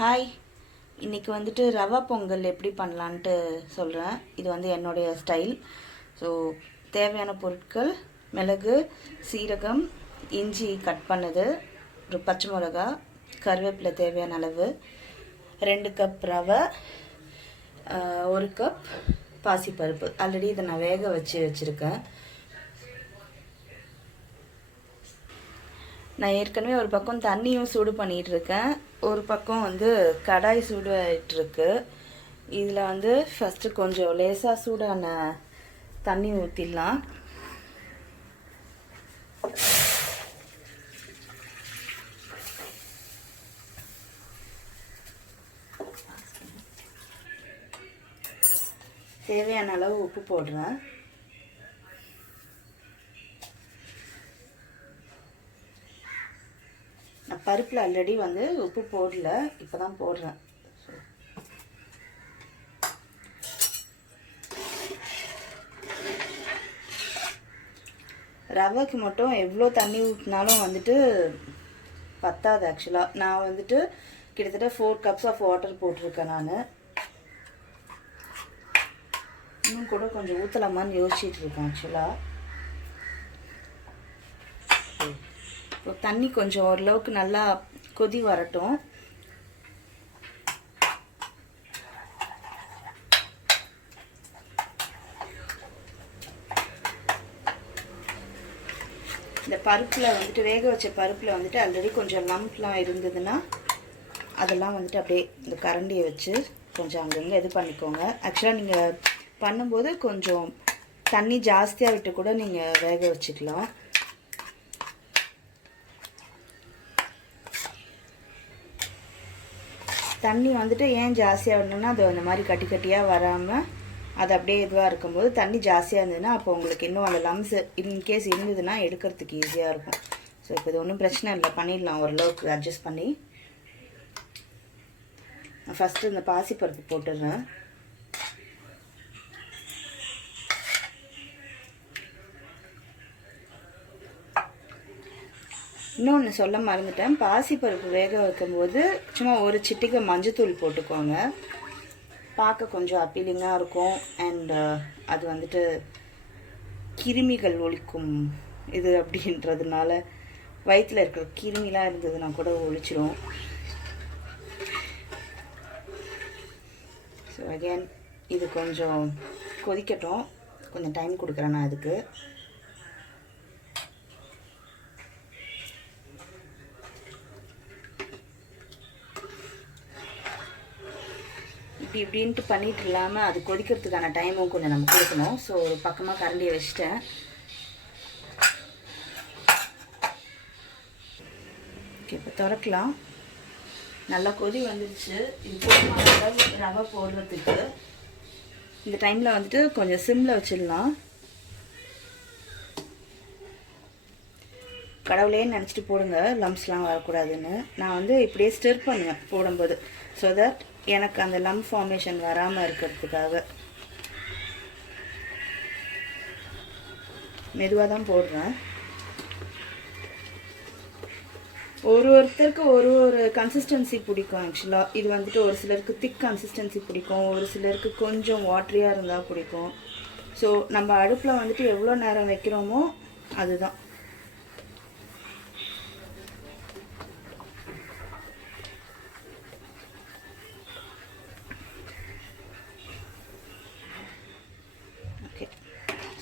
Hi, இன்றைக்கி வந்துட்டு ரவா பொங்கல் எப்படி பண்ணலான்ட்டு சொல்கிறேன். இது வந்து என்னுடைய ஸ்டைல். ஸோ தேவையான பொருட்கள்: மிளகு, சீரகம், இஞ்சி கட் பண்ணது, ஒரு பச்சை மிளகா, கருவேப்பிலை தேவையான அளவு, 2 கப் ரவை, 1 கப் பாசிப்பருப்பு. ஆல்ரெடி இதை நான் வேக வச்சுருக்கேன். நான் ஏற்கனவே ஒரு பக்கம் தண்ணியும் சூடு பண்ணிகிட்ருக்கேன், ஒரு பக்கம் வந்து கடாய் சூடு ஆகிட்டுருக்கு. இதில் வந்து ஃபஸ்ட்டு கொஞ்சம் லேசாக சூடான தண்ணி ஊற்றிடலாம். தேவையான அளவு உப்பு போடுறேன். நான் பருப்பில் ஆல்ரெடி வந்து உப்பு போடல, இப்போ தான் போடுறேன். ரவைக்கு மட்டும் எவ்வளோ தண்ணி ஊற்றினாலும் வந்துட்டு பத்தாது. ஆக்சுவலாக நான் வந்துட்டு கிட்டத்தட்ட 4 கப்ஸ் ஆஃப் வாட்டர் போட்டிருக்கேன். நான் இன்னும் கூட கொஞ்சம் ஊற்றலாமான்னு யோசிச்சுட்டு இருக்கேன். ஆக்சுவலாக தண்ணி கொஞ்சம் ஓரளவுக்கு நல்லா கொதி வரட்டும். இந்த பருப்பில் வந்துட்டு வேக வச்ச பருப்பில் வந்துட்டு ஆல்ரெடி கொஞ்சம் லம்ப்லாம் இருந்ததுன்னா அதெல்லாம் வந்துட்டு அப்படியே இந்த கரண்டியை வச்சு கொஞ்சம் அங்கங்கே இது பண்ணிக்கோங்க. ஆக்சுவலாக நீங்கள் பண்ணும்போது கொஞ்சம் தண்ணி ஜாஸ்தியாக விட்டு கூட நீங்கள் வேக வச்சுக்கலாம். தண்ணி வந்துட்டு ஏன் ஜாஸ்தியாக வரணும்னா, அது அந்த மாதிரி கட்டி கட்டியாக வராமல் அது அப்படியே இதுவாக இருக்கும்போது தண்ணி ஜாஸ்தியாக இருந்ததுன்னா அப்போ உங்களுக்கு இன்னும் அந்த லம்ஸ் இன்கேஸ் இருந்ததுன்னா எடுக்கிறதுக்கு ஈஸியாக இருக்கும். ஸோ இப்போ இது ஒன்றும் பிரச்சனை இல்லை, பண்ணிடலாம் ஓரளவுக்கு அட்ஜஸ்ட் பண்ணி. நான் ஃபஸ்ட்டு இந்த பாசிப்பருப்பு போட்டுடுறேன். இன்னொன்று சொல்ல மறந்துட்டேன், பாசிப்பருப்பு வேக வைக்கும்போது சும்மா ஒரு சிட்டிகை மஞ்சத்தூள் போட்டுக்கோங்க. பார்க்க கொஞ்சம் அப்பீலிங்காக இருக்கும். அண்ட் அது வந்துட்டு கிருமிகள் ஒழிக்கும் இது அப்படின்றதுனால வயிற்றில் இருக்கிற கிருமிலாம் இருந்ததுன்னா கூட ஒழிச்சிடும். ஸோ அகேன் இது கொஞ்சம் கொதிக்கட்டும், கொஞ்சம் டைம் கொடுக்குறேன் நான் அதுக்கு. இப்படின்ட்டு பண்ணிட்டு இல்லாமல் அது கொதிக்கிறதுக்கான டைமும் கொஞ்சம் நம்ம கொடுக்கணும். ஸோ ஒரு பக்கமாக கரண்டியை வச்சுட்டேன். ஓகே, இப்போ திறக்கலாம். நல்லா கொதி வந்துடுச்சு. இது போதுமான அளவு ரவை போடுறதுக்கு. இந்த டைமில் வந்துட்டு கொஞ்சம் சிம்மில் வச்சிடலாம். கடவுளேன்னு நினச்சிட்டு போடுங்க, லம்ஸ்லாம் வரக்கூடாதுன்னு. நான் வந்து இப்படியே ஸ்டிர் பண்ணுவேன் போடும்போது, ஸோ தட் எனக்கு அந்த லம் ஃபார்மேஷன் வராமல் இருக்கிறதுக்காக. மெதுவாக தான் போடுறேன். ஒருத்தருக்கு ஒரு கன்சிஸ்டன்சி பிடிக்கும். ஆக்சுவலாக இது வந்துட்டு ஒரு சிலருக்கு திக் கன்சிஸ்டன்சி பிடிக்கும், ஒரு சிலருக்கு கொஞ்சம் வாட்டரியாக இருந்தால் பிடிக்கும். ஸோ நம்ம அடுப்பில் வந்துட்டு எவ்வளோ நேரம் வைக்கிறோமோ அதுதான்.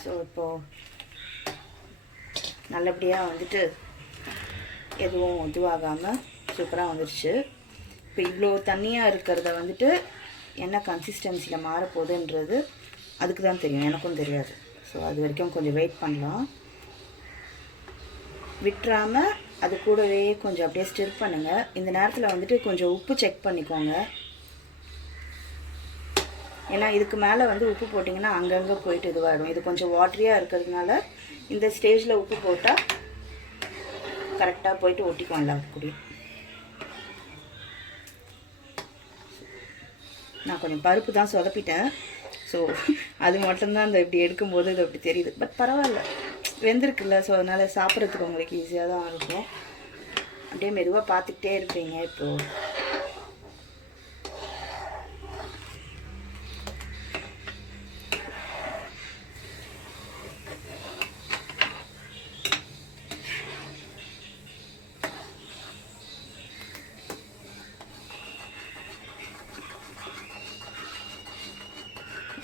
ஸோ இப்போது நல்லபடியாக வந்துட்டு எதுவும் இதுவாகாமல் சூப்பராக வந்துடுச்சு. இப்போ இவ்வளோ தண்ணியாக இருக்கிறத வந்துட்டு என்ன கன்சிஸ்டன்சியில் மாறப்போகுதுன்றது அதுக்கு தான் தெரியும், எனக்கும் தெரியாது. ஸோ அது வரைக்கும் கொஞ்சம் வெயிட் பண்ணலாம். விட்டுறாமல் அது கூடவே கொஞ்சம் அப்படியே ஸ்டிர் பண்ணுங்கள். இந்த நேரத்தில் வந்துட்டு கொஞ்சம் உப்பு செக் பண்ணிக்கோங்க. ஏன்னா இதுக்கு மேலே வந்து உப்பு போட்டிங்கன்னா அங்கங்கே போயிட்டு இதுவாகிடும். இது கொஞ்சம் வாட்டரியாக இருக்கிறதுனால இந்த ஸ்டேஜில் உப்பு போட்டால் கரெக்டாக போயிட்டு ஒட்டிக்கும் எல்லாத்துக்கூடையும். நான் கொஞ்சம் பருப்பு தான் சொதப்பிட்டேன். ஸோ அது மட்டும்தான் அந்த இப்படி எடுக்கும்போது இது அப்படி தெரியுது. பட் பரவாயில்ல, வெந்திருக்குல்ல. ஸோ அதனால் சாப்பிட்றதுக்கு உங்களுக்கு ஈஸியாக தான் இருக்கும். அப்படியே மெதுவாக பார்த்துக்கிட்டே இருப்பீங்க. இப்போது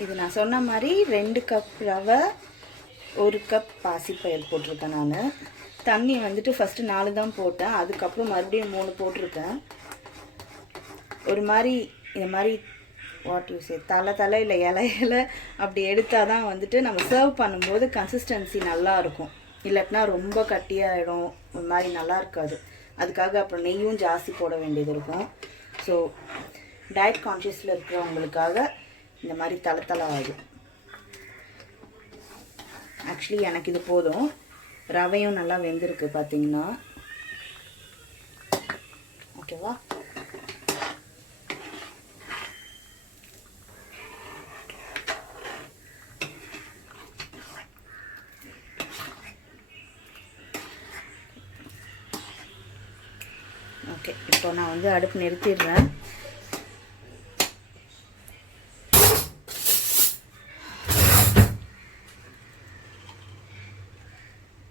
இது நான் சொன்ன மாதிரி 2 கப் ரவை 1 கப் பாசிப்பயிறு போட்டிருக்கேன். நான் தண்ணி வந்துட்டு ஃபஸ்ட்டு 4 தான் போட்டேன், அதுக்கப்புறம் மறுபடியும் 3 போட்டிருக்கேன். ஒரு மாதிரி இந்த மாதிரி வாட் யூ சே தலை இல்லை இலை அப்படி எடுத்தால் தான் வந்துட்டு நம்ம சர்வ் பண்ணும்போது கன்சிஸ்டன்சி நல்லா இருக்கும். இல்லாட்டினா ரொம்ப கட்டியாகிடும், ஒரு மாதிரி நல்லா இருக்காது. அதுக்காக அப்புறம் நெய்யும் ஜாஸ்தி போட வேண்டியது இருக்கும். ஸோ டயட் கான்ஷியஸில் இருக்கிறவங்களுக்காக இந்த மாதிரி தலை ஆகும். ஆக்சுவலி எனக்கு இது போதும். ரவையும் நல்லா வெந்திருக்கு பார்த்தீங்கன்னா. ஓகேவா? ஓகே, இப்போ நான் வந்து அடுப்பு நிறுத்திடுறேன்.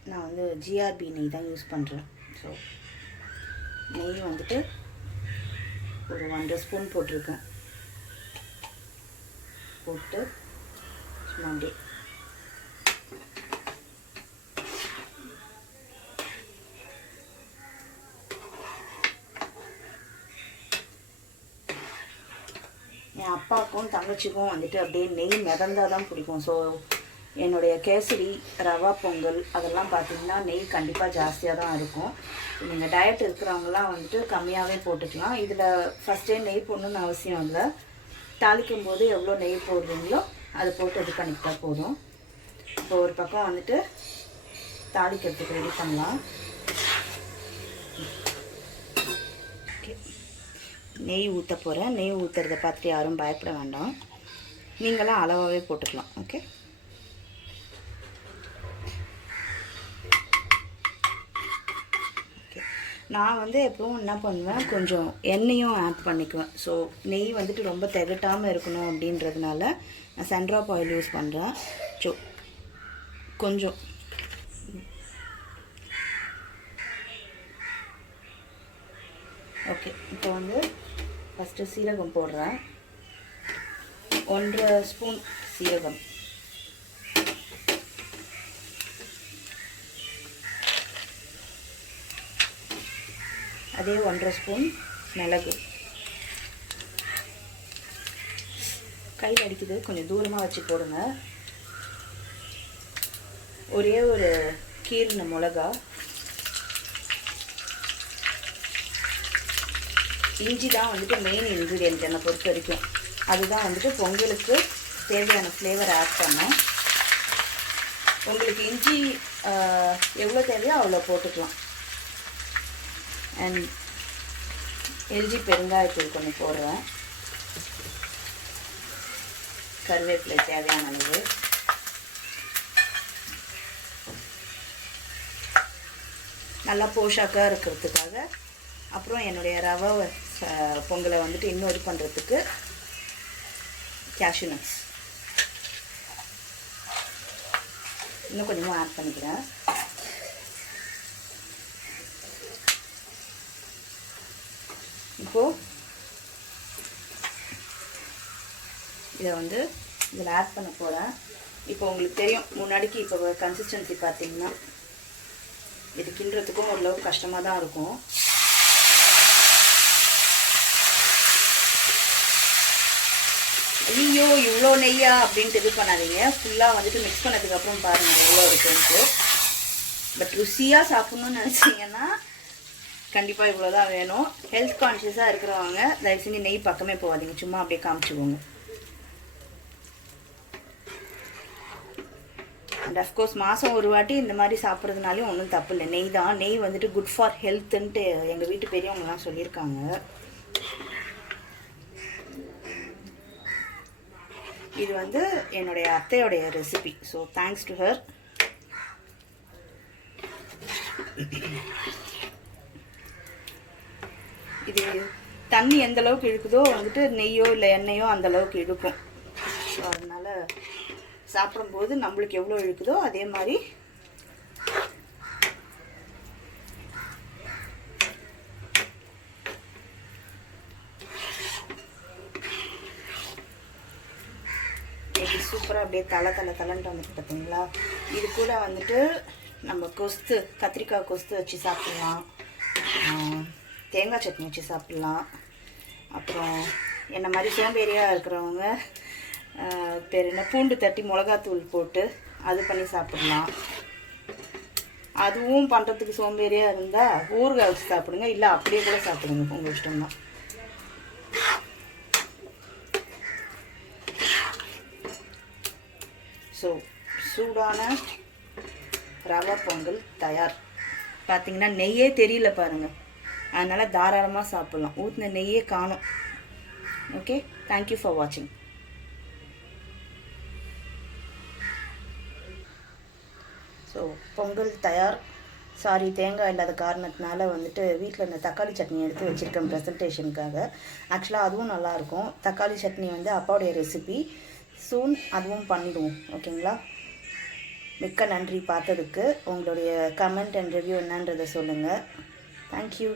நான் வந்து ஜிஆர்பி நெய் தான் யூஸ் பண்ணுறேன். ஸோ நெய் வந்துட்டு ஒரு 1.5 ஸ்பூன் போட்டிருக்கேன். போட்டு சும்மா அப்படியே என் அப்பாவுக்கும் தங்கச்சிக்கும் வந்துட்டு அப்படியே நெய் மிதந்தால் தான் பிடிக்கும். ஸோ என்னுடைய கேசரி, ரவா பொங்கல் அதெல்லாம் பார்த்திங்கன்னா நெய் கண்டிப்பாக ஜாஸ்தியாக தான் இருக்கும். நீங்கள் டயட் இருக்கிறவங்களாம் வந்துட்டு கம்மியாகவே போட்டுக்கலாம். இதில் ஃபஸ்ட்டே நெய் போடணுன்னு அவசியம் இல்லை. தாளிக்கும் போது எவ்வளோ நெய் போடுறீங்களோ அதை போட்டு இது பண்ணிக்கிட்டா போதும். இப்போ ஒரு பக்கம் வந்துட்டு தாளிக்கிறதுக்கு ரெடி பண்ணலாம். ஓகே, நெய் ஊற்ற போகிறேன். நெய் ஊற்றுறத பார்த்துட்டு யாரும் பயப்பட வேண்டாம், நீங்களாம் அளவாகவே போட்டுக்கலாம். ஓகே, நான் வந்து எப்பவும் என்ன பண்ணுவேன், கொஞ்சம் எண்ணெயும் ஆட் பண்ணிக்குவேன். ஸோ நெய் வந்துட்டு ரொம்ப திகட்டாமல் இருக்கணும் அப்படின்றதுனால நான் சன்ட்ராப் ஆயில் யூஸ் பண்ணுறேன். ஸோ கொஞ்சம் ஓகே, இப்போ வந்து ஃபஸ்ட்டு சீரகம் போடுறேன். 1.5 ஸ்பூன் சீரகம், அதே 1.5 ஸ்பூன் மிளகு. கையில் அடிக்குது, கொஞ்சம் தூரமாக வச்சு போடுங்க. ஒரே ஒரு கீரின மிளகா, இஞ்சி தான் வந்துட்டு மெயின் இன்க்ரீடியன்ட் என்னை பொறுத்த வரைக்கும். அதுதான் வந்துட்டு பொங்கலுக்கு தேவையான ஃப்ளேவர் ஆட் பண்ணோம். உங்களுக்கு இஞ்சி எவ்வளோ தேவையோ அவ்வளோ போட்டுக்கலாம். அண்ட் எல்ஜி பெருங்காயத்தூள் கொஞ்சம் போடுவேன். கருவேப்பிலை தேவையான அளவு. நல்லா போஷாக்காக இருக்கிறதுக்காக. அப்புறம் என்னுடைய ரவை பொங்கலை வந்துட்டு இன்னும் இது பண்ணுறதுக்கு cashew nuts இன்னும் கொஞ்சமாக ஆட் பண்ணிக்கிறேன். இப்போது இதை வந்து இதில் ஆட் பண்ண போகிறேன். இப்போ உங்களுக்கு தெரியும் முன்னாடிக்கு இப்போ கன்சிஸ்டன்சி பார்த்தீங்கன்னா இது கிண்டுறதுக்கும் ஓரளவுக்கு கஷ்டமாக தான் இருக்கும். ஐயோ இவ்வளோ நெய்யா அப்படின்ட்டு இது பண்ணாதீங்க. ஃபுல்லாக வந்துட்டு மிக்ஸ் பண்ணதுக்கப்புறம் பாருங்கள் எவ்வளோ இருக்குன்ட்டு. பட் ருசியாக சாப்பிட்ணுன்னு நினச்சிங்கன்னா கண்டிப்பாக இவ்வளோ தான் வேணும். ஹெல்த் கான்ஷியஸாக இருக்கிறவங்க தயவு செஞ்சு நெய் பக்கமே போகாதீங்க, சும்மா அப்படியே காமிச்சுக்கோங்க. அண்ட் அஃப்கோர்ஸ் மாதம் ஒரு வாட்டி இந்த மாதிரி சாப்பிட்றதுனாலையும் ஒன்றும் தப்பு இல்லை. நெய் தான், நெய் வந்துட்டு குட் ஃபார் ஹெல்த்துன்ட்டு எங்கள் வீட்டு பெரியவங்கலாம் சொல்லியிருக்காங்க. இது வந்து என்னுடைய அத்தையோடைய recipe. So thanks to her. இது தண்ணி எந்த அளவுக்கு இழுக்குதோ வந்துட்டு நெய்யோ இல்லை எண்ணெயோ அந்த அளவுக்கு இழுக்கும். ஸோ அதனால் சாப்பிடும்போது நம்மளுக்கு எவ்வளோ இழுக்குதோ அதே மாதிரி சூப்பராக அப்படியே தலைன்ட்டு வந்துட்டு பார்த்தீங்களா. இது கூட வந்துட்டு நம்ம கத்திரிக்காய் கொஸ்து வச்சு சாப்பிட்லாம், தேங்காய் சட்னி வச்சு சாப்பிட்லாம். அப்புறம் என்ன மாதிரி சோம்பேறியாக இருக்கிறவங்க பேர் என்ன பூண்டு தட்டி மிளகாத்தூள் போட்டு அது பண்ணி சாப்பிட்லாம். அதுவும் பண்ணுறதுக்கு சோம்பேறியாக இருந்தால் ஊறுகாய் வச்சு சாப்பிடுங்க, இல்லை அப்படியே கூட சாப்பிடுங்க, உங்கள் இஷ்டம்தான். ஸோ சூடான ரவா பொங்கல் தயார். பார்த்தீங்கன்னா நெய்யே தெரியல பாருங்கள், அதனால் தாராளமாக சாப்பிட்லாம். ஊற்றின நெய்யே காணும். ஓகே, தேங்க்யூ ஃபார் வாட்சிங். ஸோ பொங்கல் தயார். சாரி, தேங்காய் இல்லாத காரணத்தினால வந்துட்டு வீட்டில் இந்த தக்காளி சட்னி எடுத்து வச்சுருக்கேன் ப்ரெசன்டேஷனுக்காக. ஆக்சுவலாக அதுவும் நல்லாயிருக்கும். தக்காளி சட்னி வந்து அப்பாவுடைய ரெசிபி, சூன் அதுவும் பண்ணிடுவோம். ஓகேங்களா. மிக்க நன்றி பார்த்ததுக்கு. உங்களுடைய கமெண்ட் அண்ட் ரிவ்யூ என்னன்றதை சொல்லுங்கள். தேங்க்யூ.